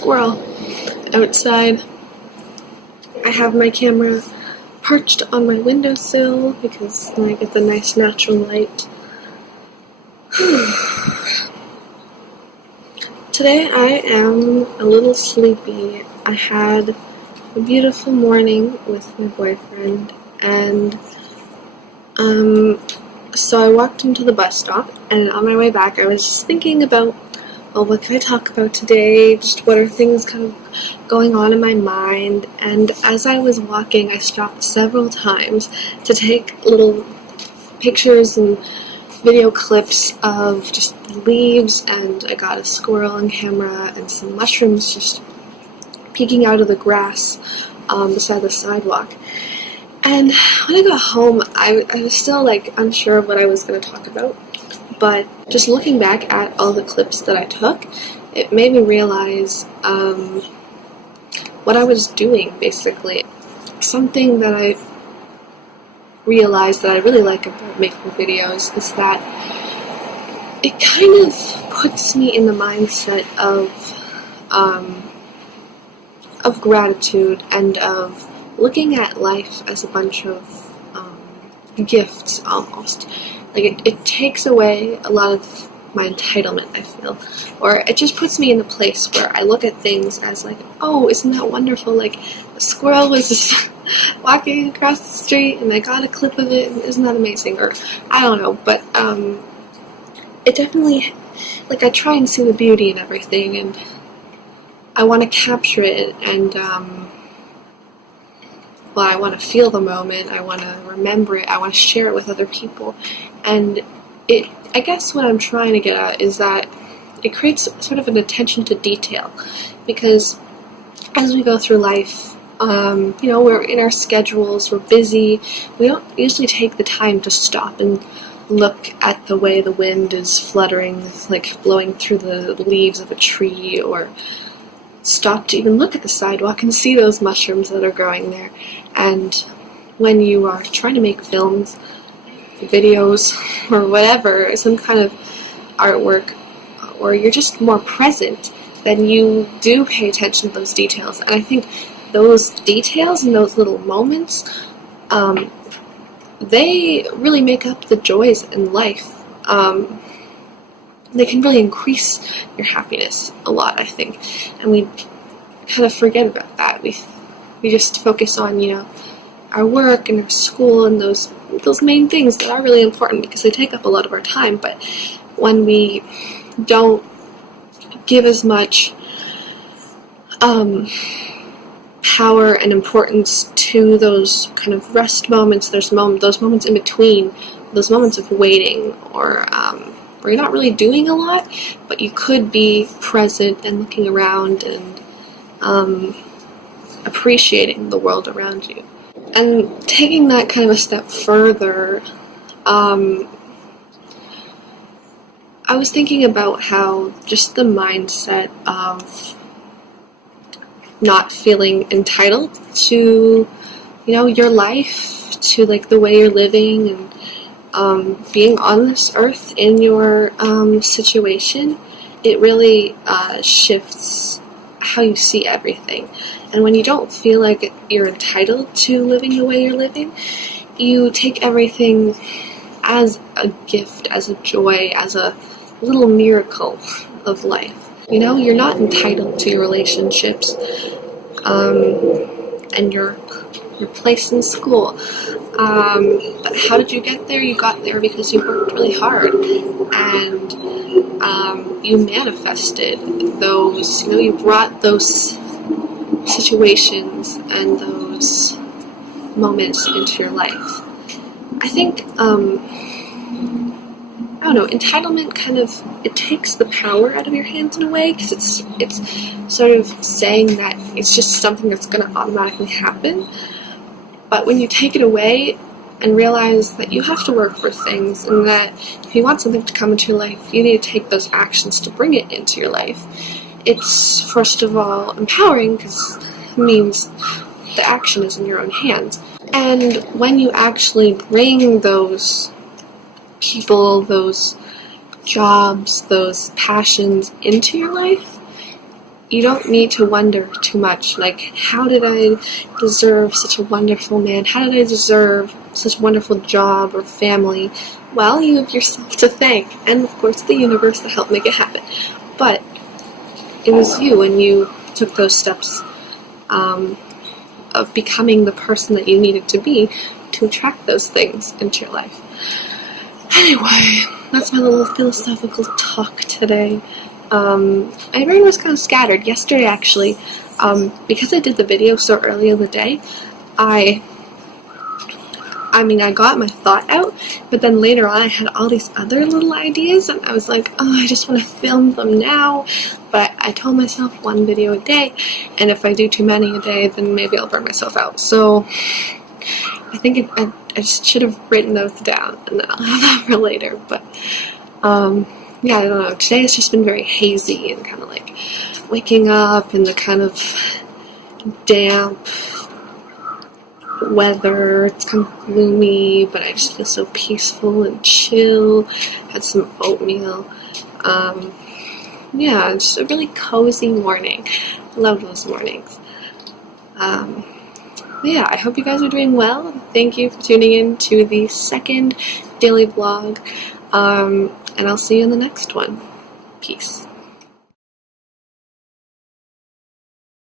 squirrel outside. I have my camera perched on my windowsill because then I get the nice natural light. Today I am a little sleepy. I had a beautiful morning with my boyfriend, and so I walked into the bus stop, and on my way back I was just thinking about, well, what can I talk about today? Just what are things kind of going on in my mind? And as I was walking, I stopped several times to take little pictures and video clips of just leaves, and I got a squirrel on camera and some mushrooms just peeking out of the grass beside the sidewalk. And when I got home, I was still unsure of what I was going to talk about, but just looking back at all the clips that I took, it made me realize what I was doing, basically. Something that I realized that I really like about making videos is that it kind of puts me in the mindset of gratitude and of looking at life as a bunch of gifts, almost. It takes away a lot of my entitlement, I feel. Or it just puts me in a place where I look at things as oh, isn't that wonderful? The squirrel was just walking across the street and I got a clip of it, and isn't that amazing? Or, I don't know, but it definitely, I try and see the beauty in everything, and I want to capture it, and I want to feel the moment, I want to remember it, I want to share it with other people. And I guess what I'm trying to get at is that it creates sort of an attention to detail, because as we go through life, we're in our schedules, we're busy, we don't usually take the time to stop and look at the way the wind is fluttering, blowing through the leaves of a tree, or stop to even look at the sidewalk and see those mushrooms that are growing there. And when you are trying to make films, videos, or whatever, some kind of artwork, or you're just more present, then you do pay attention to those details. And I think those details and those little moments, they really make up the joys in life. They can really increase your happiness a lot, I think. And we kind of forget about that. We just focus on, our work and our school and those main things that are really important because they take up a lot of our time. But when we don't give as much power and importance to those kind of rest moments, those moments in between, those moments of waiting, or where you're not really doing a lot, but you could be present and looking around and appreciating the world around you. And taking that kind of a step further, I was thinking about how just the mindset of not feeling entitled to, your life, to the way you're living, and being on this earth in your situation, it really shifts how you see everything. And when you don't feel like you're entitled to living the way you're living, you take everything as a gift, as a joy, as a little miracle of life. You're not entitled to your relationships and your place in school. But how did you get there? You got there because you worked really hard, and you manifested those, you brought those situations and those moments into your life. I think, entitlement kind of, it takes the power out of your hands in a way, because it's sort of saying that it's just something that's going to automatically happen. But when you take it away and realize that you have to work for things, and that if you want something to come into your life, you need to take those actions to bring it into your life, it's first of all empowering, because it means the action is in your own hands. And when you actually bring those people, those jobs, those passions into your life, you don't need to wonder too much, like, how did I deserve such a wonderful man? How did I deserve such a wonderful job or family? Well, you have yourself to thank, and of course the universe that helped make it happen. But it was you, and you took those steps of becoming the person that you needed to be to attract those things into your life. Anyway, that's my little philosophical talk today. My brain was kind of scattered yesterday, actually, because I did the video so early in the day. I got my thought out, but then later on I had all these other little ideas, and I was like, oh, I just want to film them now. But I told myself one video a day, and if I do too many a day, then maybe I'll burn myself out. So I think I just should have written those down, and then I'll have that for later. But yeah, I don't know. Today has just been very hazy and kind of like waking up in the kind of damp weather. It's kind of gloomy, but I just feel so peaceful and chill. Had some oatmeal. Yeah, just a really cozy morning. I love those mornings. Yeah, I hope you guys are doing well. Thank you for tuning in to the second daily vlog. And I'll see you in the next one. Peace.